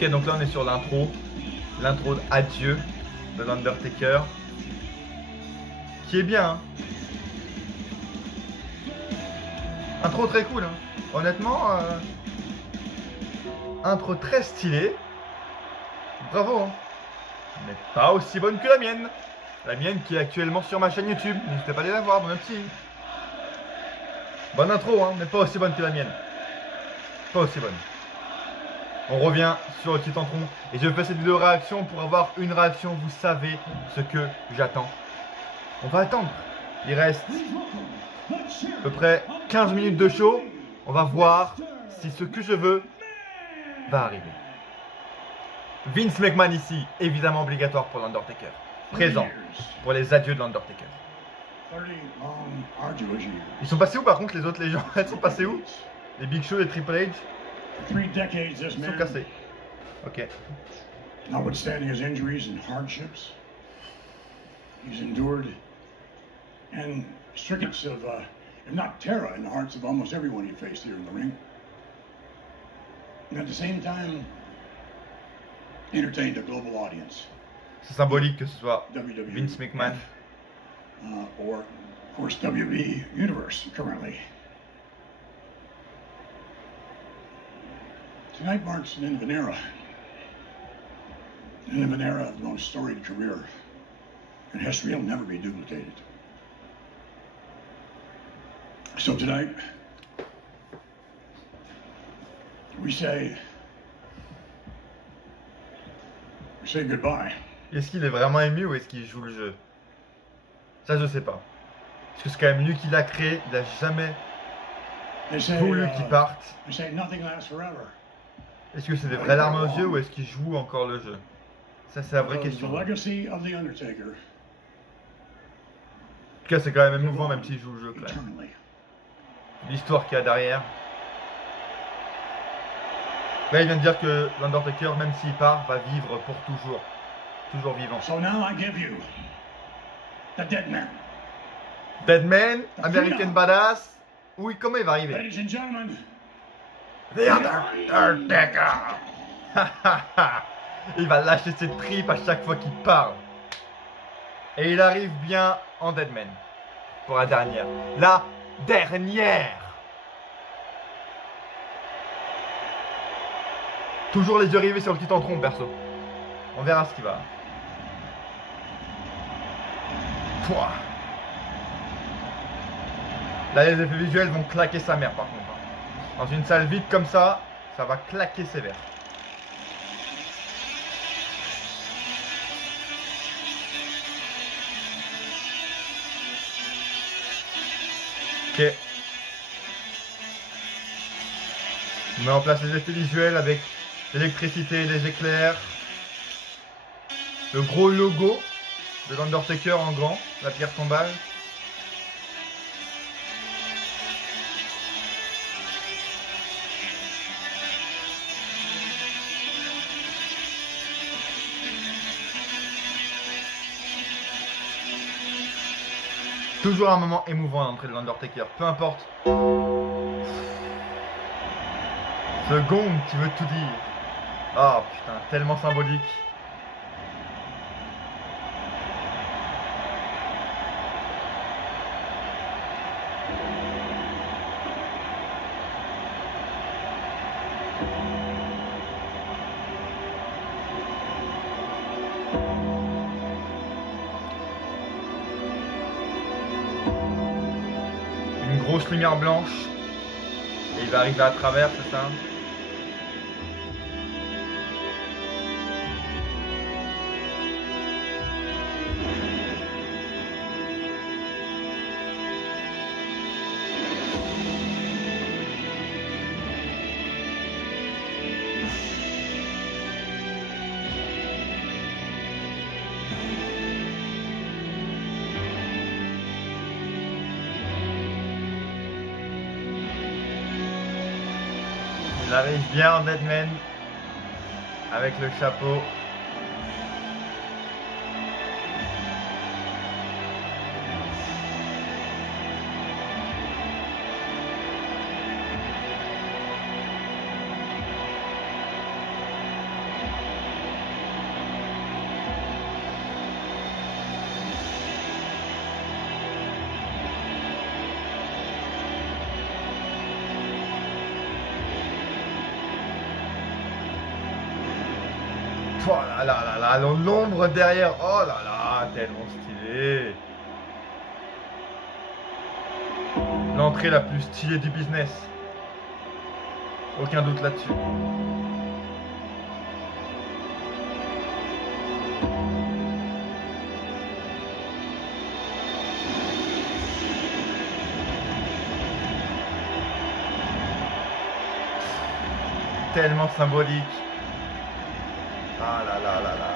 Ok, donc là on est sur l'intro. L'intro d'Adieu de l'Undertaker. Qui est bien. Hein. Intro très cool. Hein. Honnêtement, intro très stylée. Bravo. Hein. Mais pas aussi bonne que la mienne. La mienne qui est actuellement sur ma chaîne YouTube. N'hésitez pas à aller la voir, mon petit. Bonne intro, hein, mais pas aussi bonne que la mienne. Pas aussi bonne. On revient sur le petit intro. Et je fais cette vidéo réaction pour avoir une réaction. Vous savez ce que j'attends. On va attendre. Il reste à peu près 15 minutes de show. On va voir si ce que je veux va arriver. Vince McMahon ici, évidemment obligatoire pour l'Undertaker. Présent pour les adieux de l'Undertaker. Ils sont passés où par contre les autres légendes? Ils sont passés où? Les Big Show et Triple H? Ils sont cassés. Ok. Notwithstanding his injuries and hardships, he's endured and stricken of, if not terror, in the hearts of almost everyone he faced here in the ring. And at the same time, entertained a global audience. C'est symbolique que ce soit WWE, Vince McMahon. Or, of course, WWE Universe currently. Tonight marks an end of an era. An end of an era of the most storied career. And history will never be duplicated. So tonight, we say goodbye. Est-ce qu'il est vraiment ému ou est-ce qu'il joue le jeu? Ça, je sais pas. Parce que c'est quand même lui qui l'a créé. Il a jamais voulu qu'il parte. Est-ce que c'est des vraies larmes aux yeux ou est-ce qu'il joue encore le jeu? Ça, c'est la vraie question. En tout cas, c'est quand même émouvant même s'il joue le jeu. L'histoire qu'il y a derrière. Là, il vient de dire que l'Undertaker, même s'il part, va vivre pour toujours. Toujours vivant. So now I give you the Dead Man. Dead Man, American Badass. Oui, comment il va arriver? Ladies and gentlemen, The Undertaker. Il va lâcher ses tripes à chaque fois qu'il parle. Et il arrive bien en Dead Man. Pour la dernière. La dernière. Toujours les yeux rivés sur le petit tronc, perso. On verra ce qui va. Pouah. Là, les effets visuels vont claquer sa mère, par contre. Dans une salle vide comme ça, ça va claquer sévère. Ok. On met en place les effets visuels avec l'électricité, les éclairs. Le gros logo de l'Undertaker en grand, la pierre tombale. Toujours un moment émouvant à l'entrée de l'Undertaker, peu importe. Ce gong qui veut tout dire. Oh putain, tellement symbolique. Une grosse lumière blanche. Et il va arriver à travers, c'est ça? Il arrive bien en Deadman avec le chapeau. Oh là là là là, l'ombre derrière. Oh là là, tellement stylé. L'entrée la plus stylée du business. Aucun doute là-dessus. Tellement symbolique. Ah là là là là.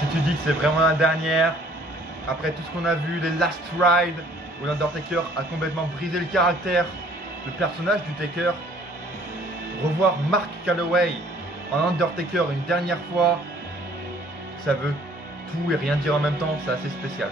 Si tu dis que c'est vraiment la dernière, après tout ce qu'on a vu, les Last Ride, où l'Undertaker a complètement brisé le caractère, le personnage du Taker, revoir Mark Calloway en Undertaker une dernière fois, ça veut tout et rien dire en même temps, c'est assez spécial.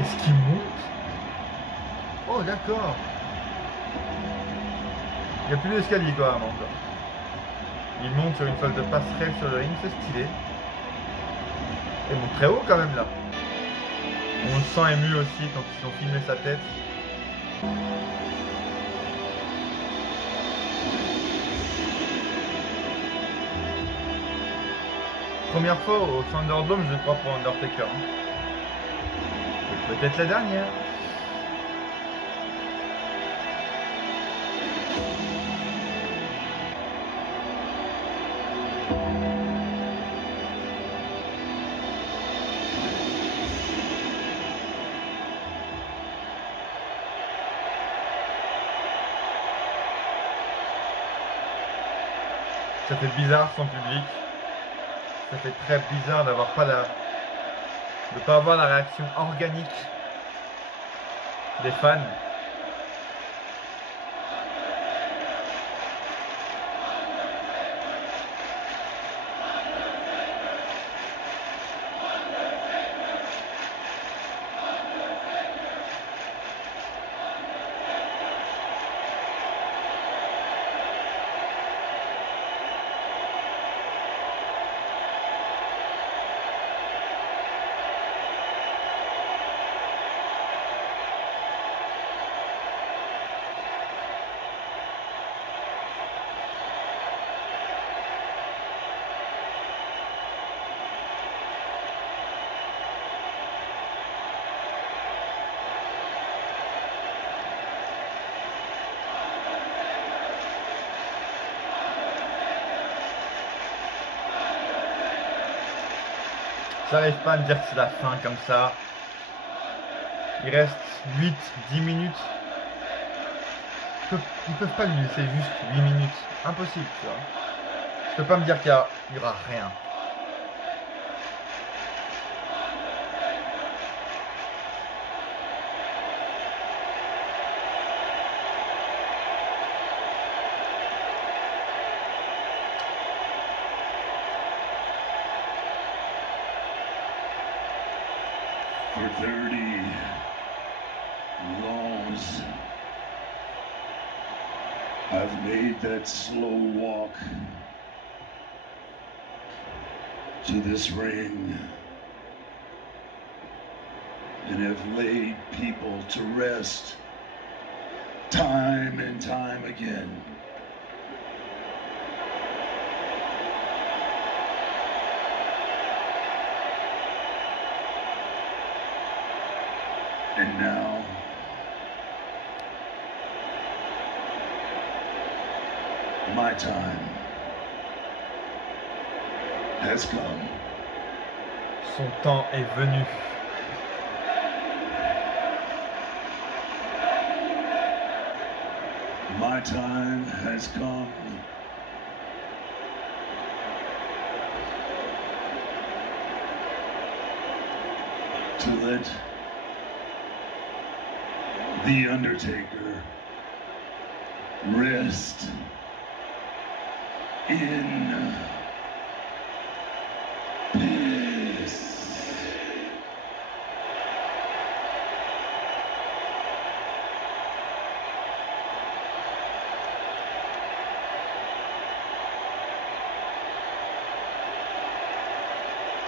Est-ce qu'il monte? Oh d'accord. Il n'y a plus d'escalier quand même encore. Il monte sur une sorte de passerelle sur le ring, c'est stylé. Il monte très haut quand même là. On le sent ému aussi quand ils ont filmé sa tête. Première fois au Thunderdome, je crois, pour Undertaker. Et peut-être la dernière. Ça fait bizarre sans public. Ça fait très bizarre d'avoir pas la... de pas avoir la réaction organique des fans. J'arrive pas à me dire que c'est la fin comme ça. Il reste 8-10 minutes. Ils peuvent pas lui laisser juste 8 minutes. Impossible, tu vois. Je peux pas me dire qu'il y aura rien. For 30 longs, I've made that slow walk to this ring and have laid people to rest time and time again. And now, my time has come. Son temps est venu. My my time has come. To let The Undertaker rest in peace.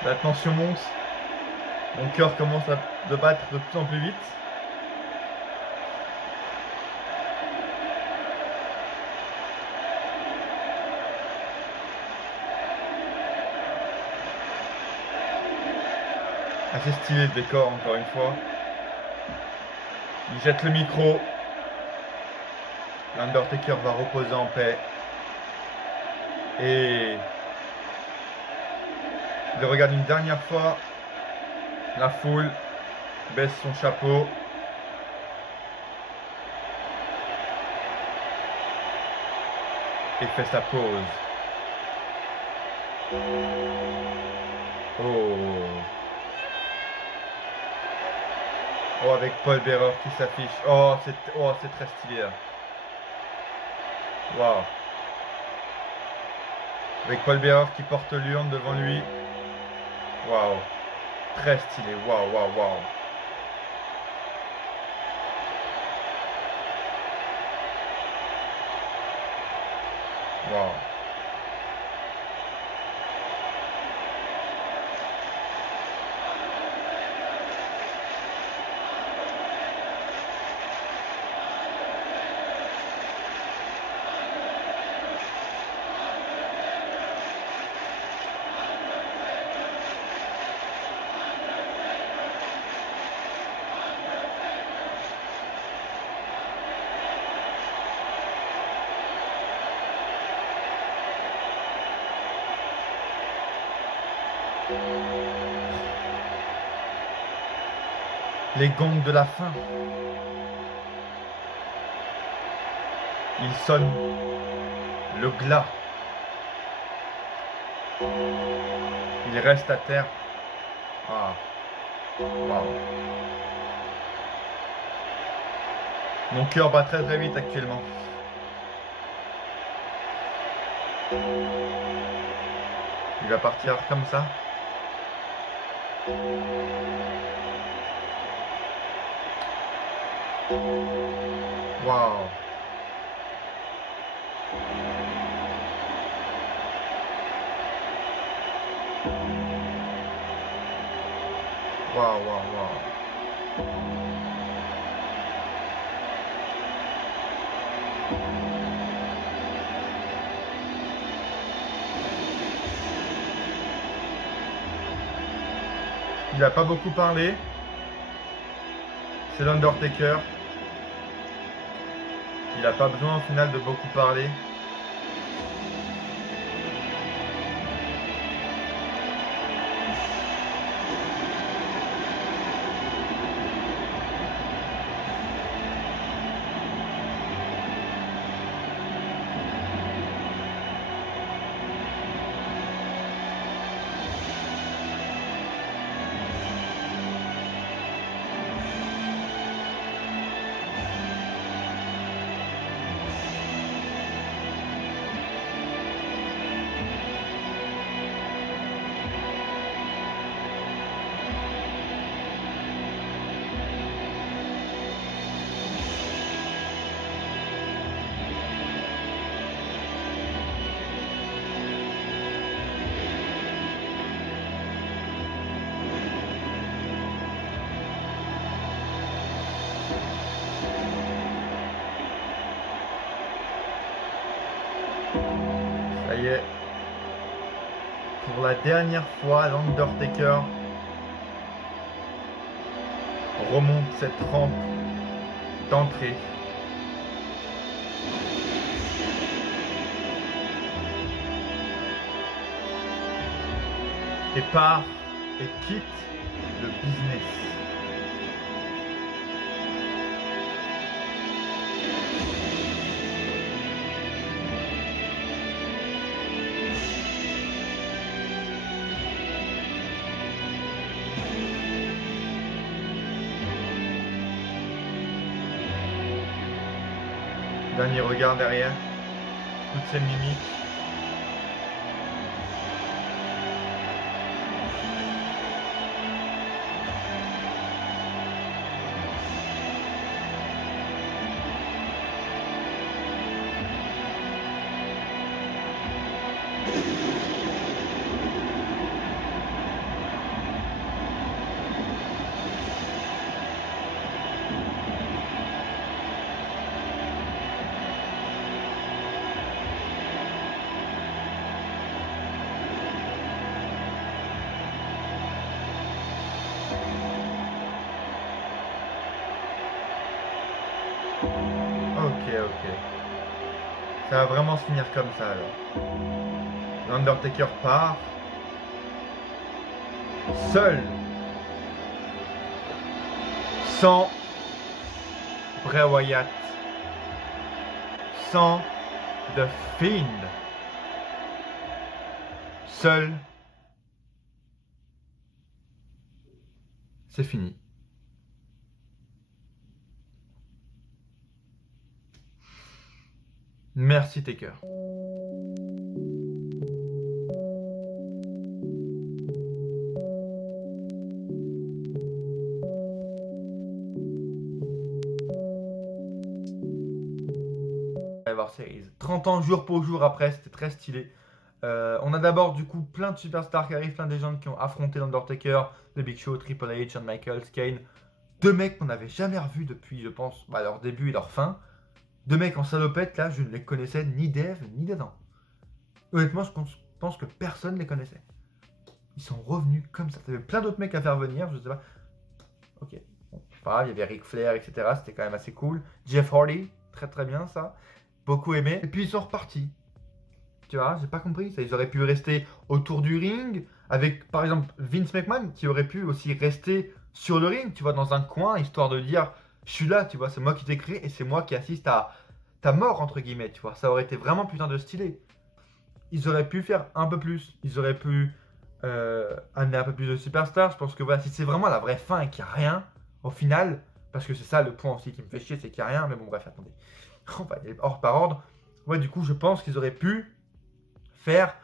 La tension monte. Mon cœur commence à battre de plus en plus vite. Assez stylé le décor encore une fois. Il jette le micro. L'Undertaker va reposer en paix. Et il regarde une dernière fois. La foule baisse son chapeau. Et fait sa pause. Oh. Oh, avec Paul Bearer qui s'affiche. Oh, c'est très stylé. Waouh. Avec Paul Bearer qui porte l'urne devant lui. Waouh. Très stylé. Waouh, waouh, waouh. Waouh. Les gongs de la fin. Il sonne le glas. Il reste à terre. Ah. Wow. Mon cœur bat très très vite actuellement. Il va partir comme ça. Wow. Wow, wow, wow. Il n'a pas beaucoup parlé. C'est l'Undertaker. Il n'a pas besoin au final de beaucoup parler. Ça y est. Pour la dernière fois, l'Undertaker remonte cette rampe d'entrée. Et part et quitte le business. Dernier regard derrière. Toutes ces mimiques. Ok. Ça va vraiment se finir comme ça alors. L'Undertaker part. Seul. Sans Bray Wyatt. Sans The Fiend. Seul. C'est fini. Merci Taker. Survivor Series. 30 ans jour pour jour après, c'était très stylé. On a d'abord du coup plein de superstars qui arrivent, plein de gens qui ont affronté l'Undertaker, The Big Show, Triple H, Shawn Michaels, Kane. Deux mecs qu'on n'avait jamais revus depuis, je pense, leur début et leur fin. Deux mecs en salopette, là, je ne les connaissais ni d'Eve ni d'Adam. Honnêtement, je pense que personne ne les connaissait. Ils sont revenus comme ça. T'avais plein d'autres mecs à faire venir, je sais pas. Ok, bon, c'est pas grave, il y avait Ric Flair, etc. C'était quand même assez cool. Jeff Hardy, très très bien ça. Beaucoup aimé. Et puis ils sont repartis. Tu vois, j'ai pas compris ça. Ils auraient pu rester autour du ring avec, par exemple, Vince McMahon qui aurait pu aussi rester sur le ring, tu vois, dans un coin, histoire de dire je suis là, tu vois, c'est moi qui t'ai créé et c'est moi qui assiste à ta mort, entre guillemets, tu vois. Ça aurait été vraiment putain de stylé. Ils auraient pu faire un peu plus. Ils auraient pu amener un peu plus de superstars. Je pense que voilà, si c'est vraiment la vraie fin et qu'il n'y a rien, au final, parce que c'est ça le point aussi qui me fait chier, c'est qu'il n'y a rien. Mais bon, bref, attendez. On va aller hors par ordre. Ouais, du coup, je pense qu'ils auraient pu faire,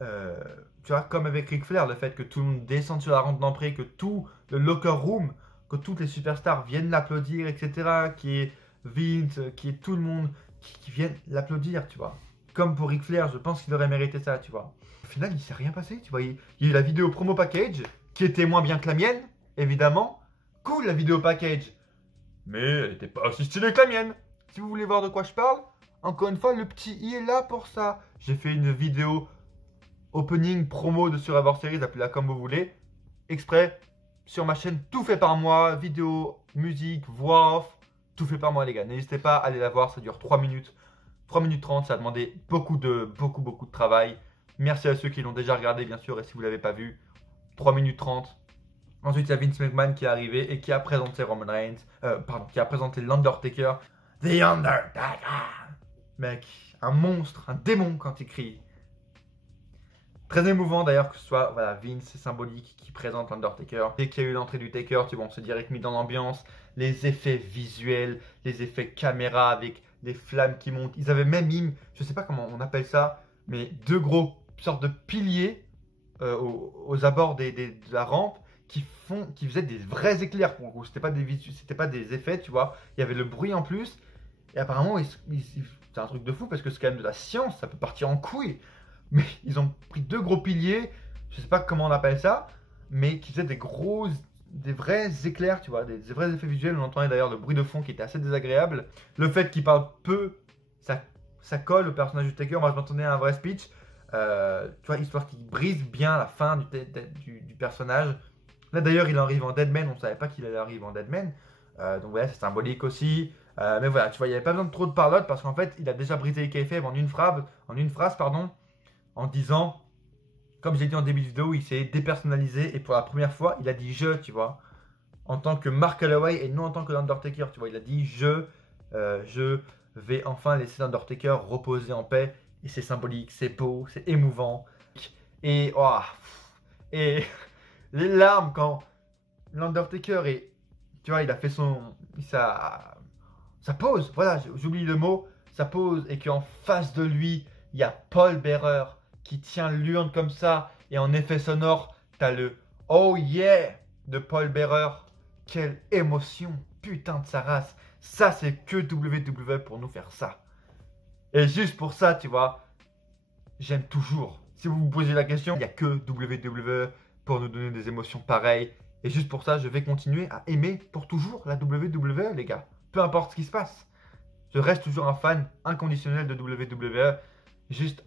tu vois, comme avec Ric Flair, le fait que tout le monde descende sur la rampe d'entrée, que tout le locker room, que toutes les superstars viennent l'applaudir, etc. Qui est Vince, qui est tout le monde qui viennent l'applaudir, tu vois. Comme pour Ric Flair, je pense qu'il aurait mérité ça, tu vois. Au final, il s'est rien passé, tu vois. Il y a eu la vidéo promo package, qui était moins bien que la mienne, évidemment. Cool, la vidéo package. Mais elle n'était pas aussi stylée que la mienne. Si vous voulez voir de quoi je parle, encore une fois, le petit i est là pour ça. J'ai fait une vidéo opening promo de Survivor Series, appelez-la comme vous voulez. Exprès, sur ma chaîne, tout fait par moi. Vidéo, musique, voix off, tout fait par moi, les gars. N'hésitez pas à aller la voir, ça dure 3 minutes. 3 minutes 30, ça a demandé beaucoup de travail. Merci à ceux qui l'ont déjà regardé, bien sûr, et si vous ne l'avez pas vu, 3 minutes 30. Ensuite, il y a Vince McMahon qui est arrivé et qui a présenté Roman Reigns, qui a présenté l'Undertaker. The Undertaker! Mec, un monstre, un démon quand il crie. Très émouvant d'ailleurs que ce soit voilà, Vince, c'est symbolique, qui présente l'Undertaker. Dès qu'il y a eu l'entrée du Taker, tu vois, on s'est direct mis dans l'ambiance. Les effets visuels, les effets caméra avec les flammes qui montent. Ils avaient même mis, je sais pas comment on appelle ça, mais deux gros sortes de piliers aux abords de la rampe qui faisaient des vrais éclairs pour le coup. C'était pas des effets, tu vois. Il y avait le bruit en plus. Et apparemment, c'est un truc de fou parce que c'est quand même de la science, ça peut partir en couille. Mais ils ont pris deux gros piliers, je sais pas comment on appelle ça, mais qui faisaient des vrais éclairs, tu vois, des vrais effets visuels. On entendait d'ailleurs le bruit de fond qui était assez désagréable. Le fait qu'il parle peu, ça colle au personnage du Taker. Moi, je m'attendais à un vrai speech, tu vois, histoire qu'il brise bien la fin du personnage. Là, d'ailleurs, il arrive en Deadman, on savait pas qu'il allait arriver en Deadman. Donc voilà, c'est symbolique aussi. Mais voilà, tu vois, il n'y avait pas besoin de trop de parlotte parce qu'en fait, il a déjà brisé les kayfabe en une phrase, en disant, comme j'ai dit en début de vidéo, il s'est dépersonnalisé et pour la première fois, il a dit je, tu vois, en tant que Mark Calloway et non en tant que l'Undertaker, tu vois, il a dit je vais enfin laisser l'Undertaker reposer en paix et c'est symbolique, c'est beau, c'est émouvant et et les larmes quand l'Undertaker tu vois, il a fait sa pause, voilà, j'oublie le mot, sa pose et qu'en face de lui, il y a Paul Bearer qui tient l'urne comme ça et en effet sonore, t'as le oh yeah de Paul Bearer. Quelle émotion, putain de sa race. Ça, c'est que WWE pour nous faire ça. Et juste pour ça, tu vois, j'aime toujours. Si vous vous posez la question, il n'y a que WWE pour nous donner des émotions pareilles. Et juste pour ça, je vais continuer à aimer pour toujours la WWE, les gars. Peu importe ce qui se passe. Je reste toujours un fan inconditionnel de WWE. Juste,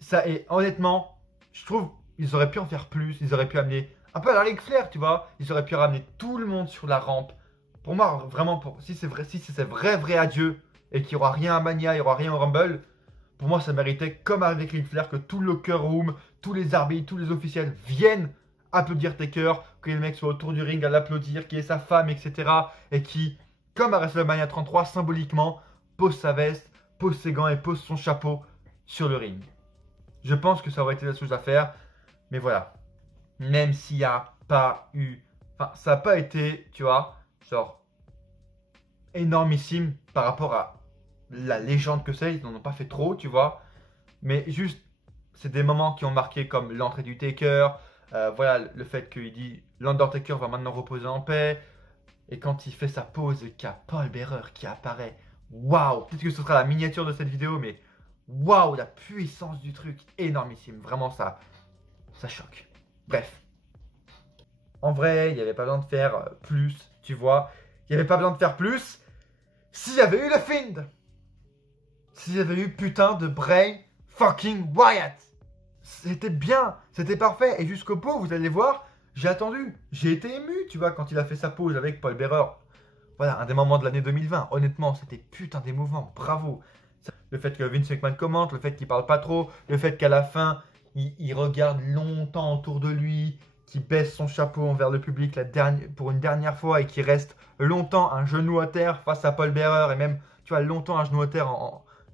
ça est, honnêtement, je trouve ils auraient pu en faire plus. Ils auraient pu amener un peu à la Ric Flair, tu vois. Ils auraient pu ramener tout le monde sur la rampe. Pour moi, vraiment, si c'est vrai adieu et qu'il n'y aura rien à Mania, il n'y aura rien au Rumble, pour moi, ça méritait, comme avec Ric Flair, que tout le locker room, tous les arbitres, tous les officiels viennent applaudir Taker, que les mecs soient autour du ring à l'applaudir, qu'il y ait sa femme, etc. Et qui, comme à WrestleMania 33, symboliquement, pose sa veste, pose ses gants et pose son chapeau sur le ring. Je pense que ça aurait été la chose à faire, mais voilà. Même s'il n'y a pas eu... Enfin, ça n'a pas été, tu vois, genre, énormissime par rapport à la légende que c'est. Ils n'en ont pas fait trop, tu vois. Mais juste, c'est des moments qui ont marqué comme l'entrée du Taker. Voilà, le fait qu'il dit l'Undertaker va maintenant reposer en paix. Et quand il fait sa pause et qu'il y a Paul Bearer qui apparaît. Waouh! Peut-être que ce sera la miniature de cette vidéo, mais waouh, la puissance du truc, énormissime. Vraiment, ça choque. Bref. En vrai, il n'y avait pas besoin de faire plus, tu vois. Il n'y avait pas besoin de faire plus s'il y avait eu le Fiend. S'il y avait eu putain de Bray fucking Wyatt. C'était bien, c'était parfait. Et jusqu'au bout, vous allez voir, j'ai attendu. J'ai été ému, tu vois, quand il a fait sa pause avec Paul Bearer. Voilà, un des moments de l'année 2020. Honnêtement, c'était putain d'émouvant. Bravo. Le fait que Vince McMahon commente, le fait qu'il parle pas trop, le fait qu'à la fin, il regarde longtemps autour de lui, qu'il baisse son chapeau envers le public pour une dernière fois et qu'il reste longtemps un genou à terre face à Paul Bearer et même, tu vois, longtemps un genou à terre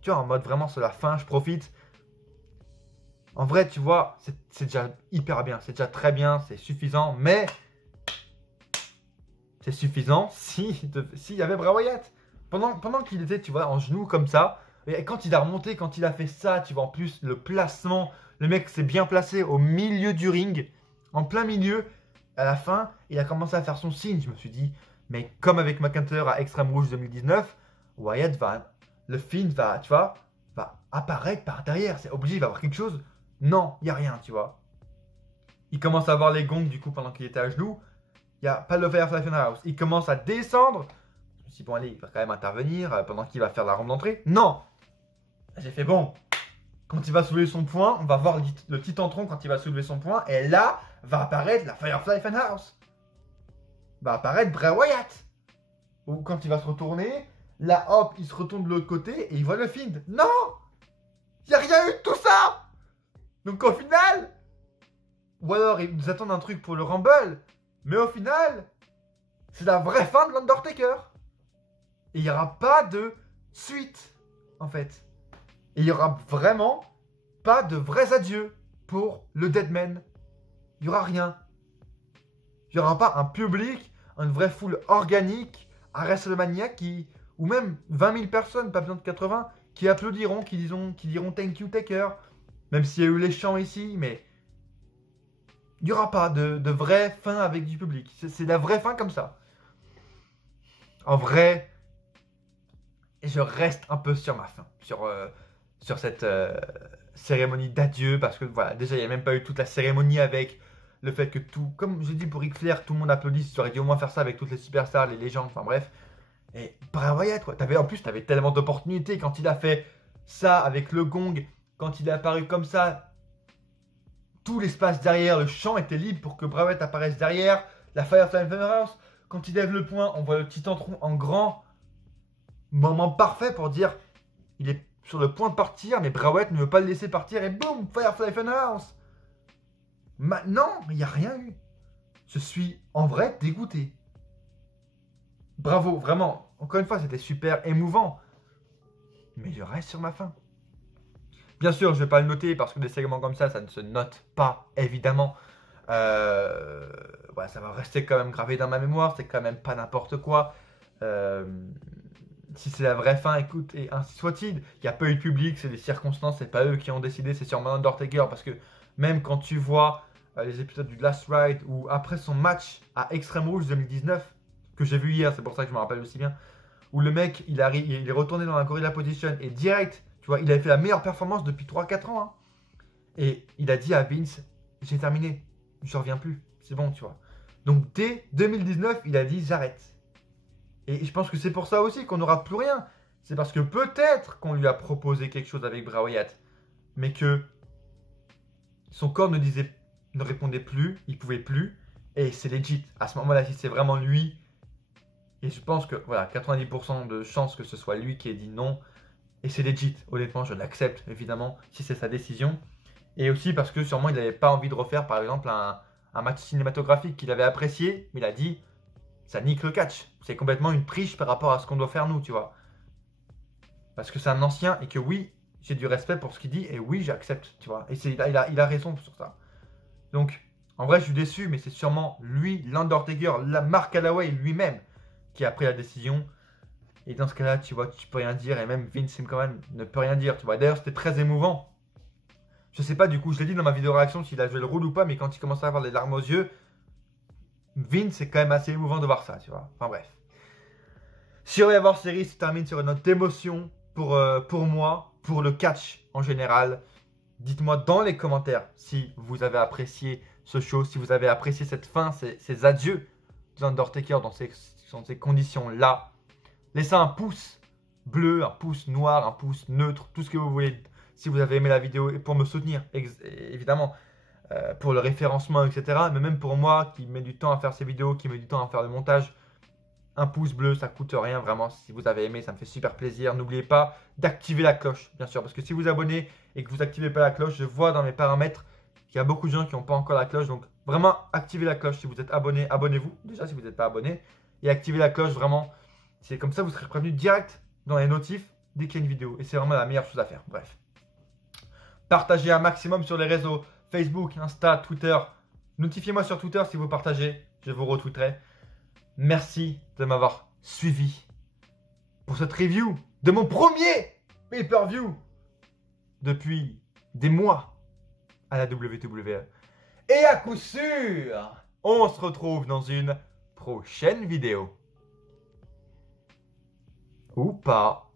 tu vois, en mode vraiment c'est la fin, je profite. En vrai, tu vois, c'est déjà hyper bien, c'est déjà très bien, c'est suffisant, mais c'est suffisant s'il y avait Bray Wyatt. Pendant qu'il était, tu vois, en genou comme ça, et quand il a remonté, quand il a fait ça, tu vois, en plus, le placement, le mec s'est bien placé au milieu du ring, en plein milieu, à la fin, il a commencé à faire son signe. Je me suis dit, mais comme avec McIntyre à Extreme Rouge 2019, Wyatt le Fiend va, tu vois, va apparaître par derrière. C'est obligé, il va avoir quelque chose. Non, il n'y a rien, tu vois. Il commence à avoir les gongs, du coup, pendant qu'il était à genoux. Il n'y a pas le Firefly Funhouse. Il commence à descendre. Je me suis dit, bon, allez, il va quand même intervenir pendant qu'il va faire la rampe d'entrée. Non! J'ai fait, bon, quand il va soulever son poing, on va voir le Titantron quand il va soulever son poing. Et là, va apparaître la Firefly Funhouse. Va apparaître Bray Wyatt. Ou quand il va se retourner, là, hop, il se retourne de l'autre côté et il voit le Fiend. Non! Il n'y a rien eu de tout ça! Donc au final, ou alors ils nous attendent un truc pour le Rumble, mais au final, c'est la vraie fin de l'Undertaker. Et il n'y aura pas de suite, en fait. Et il n'y aura vraiment pas de vrais adieux pour le Deadman. Il n'y aura rien. Il n'y aura pas un public, une vraie foule organique à WrestleMania ou même 20 000 personnes, pas besoin de 80, qui applaudiront, qui diront thank you Taker. Même s'il y a eu les chants ici, mais il n'y aura pas de vraie fin avec du public. C'est la vraie fin comme ça. En vrai, je reste un peu sur ma fin, sur cette cérémonie d'adieu, parce que voilà, déjà il n'y a même pas eu toute la cérémonie avec le fait que tout, comme je dis pour Ric Flair, tout le monde applaudisse. J'aurais dû au moins faire ça avec toutes les superstars, les légendes, enfin bref. Et Bray Wyatt, quoi. En plus, t'avais tellement d'opportunités quand il a fait ça avec le gong, quand il est apparu comme ça. Tout l'espace derrière, le champ était libre pour que Bray Wyatt apparaisse derrière. La Firefly Funhouse, quand il lève le poing, on voit le Titantron en grand. Moment parfait pour dire, il est sur le point de partir, mais Bray Wyatt ne veut pas le laisser partir et boum, Firefly Funhouse. Maintenant, il n'y a rien eu. Je suis en vrai dégoûté. Bravo, vraiment. Encore une fois, c'était super émouvant. Mais je reste sur ma faim. Bien sûr, je ne vais pas le noter parce que des segments comme ça ne se note pas, évidemment. Ouais, ça va rester quand même gravé dans ma mémoire. C'est quand même pas n'importe quoi. si c'est la vraie fin, écoute, et ainsi soit-il. Il n'y a pas eu de public, c'est des circonstances, c'est pas eux qui ont décidé, c'est sûrement Undertaker. Parce que même quand tu vois les épisodes du Last Ride ou après son match à Extreme Rules 2019, que j'ai vu hier, c'est pour ça que je me rappelle aussi bien, où le mec, il est retourné dans la Gorilla Position et direct, tu vois, il avait fait la meilleure performance depuis 3-4 ans. Hein. Et il a dit à Vince, j'ai terminé, je reviens plus, c'est bon, tu vois. Donc dès 2019, il a dit, j'arrête. Et je pense que c'est pour ça aussi qu'on n'aura plus rien. C'est parce que peut-être qu'on lui a proposé quelque chose avec Bray Wyatt, mais que son corps ne répondait plus, il pouvait plus, et c'est legit. À ce moment-là, si c'est vraiment lui, et je pense que voilà, 90% de chances que ce soit lui qui ait dit non, et c'est legit. Honnêtement, je l'accepte évidemment si c'est sa décision. Et aussi parce que sûrement il n'avait pas envie de refaire par exemple un match cinématographique qu'il avait apprécié, mais il a dit ça nique le catch. C'est complètement une triche par rapport à ce qu'on doit faire nous, tu vois. Parce que c'est un ancien et que oui, j'ai du respect pour ce qu'il dit et oui, j'accepte, tu vois. Et il a raison sur ça. Donc, en vrai, je suis déçu, mais c'est sûrement lui, l'Undertaker, Mark Calloway lui-même qui a pris la décision. Et dans ce cas-là, tu vois, tu peux rien dire et même Vince McMahon ne peut rien dire, tu vois. D'ailleurs, c'était très émouvant. Je sais pas, du coup, je l'ai dit dans ma vidéo réaction s'il a joué le rôle ou pas, mais quand il commençait à avoir des larmes aux yeux, Vince, c'est quand même assez émouvant de voir ça, tu vois. Enfin bref. Survivor Series se termine sur une note d'émotion pour moi, pour le catch en général. Dites-moi dans les commentaires si vous avez apprécié ce show, si vous avez apprécié cette fin, ces adieux d'Undertaker dans ces conditions-là. Laissez un pouce bleu, un pouce noir, un pouce neutre, tout ce que vous voulez si vous avez aimé la vidéo et pour me soutenir, évidemment. Pour le référencement, etc. Mais même pour moi qui met du temps à faire ces vidéos, qui met du temps à faire le montage, un pouce bleu, ça coûte rien. Vraiment, si vous avez aimé, ça me fait super plaisir. N'oubliez pas d'activer la cloche, bien sûr. Parce que si vous abonnez et que vous n'activez pas la cloche, je vois dans mes paramètres qu'il y a beaucoup de gens qui n'ont pas encore la cloche. Donc vraiment, activez la cloche. Si vous êtes abonné, abonnez-vous. Déjà, si vous n'êtes pas abonné. Et activez la cloche, vraiment. C'est comme ça, vous serez prévenu direct dans les notifs dès qu'il y a une vidéo. Et c'est vraiment la meilleure chose à faire. Bref. Partagez un maximum sur les réseaux. Facebook, Insta, Twitter. Notifiez-moi sur Twitter si vous partagez. Je vous retweeterai. Merci de m'avoir suivi pour cette review de mon premier pay-per-view depuis des mois à la WWE. Et à coup sûr, on se retrouve dans une prochaine vidéo. Ou pas.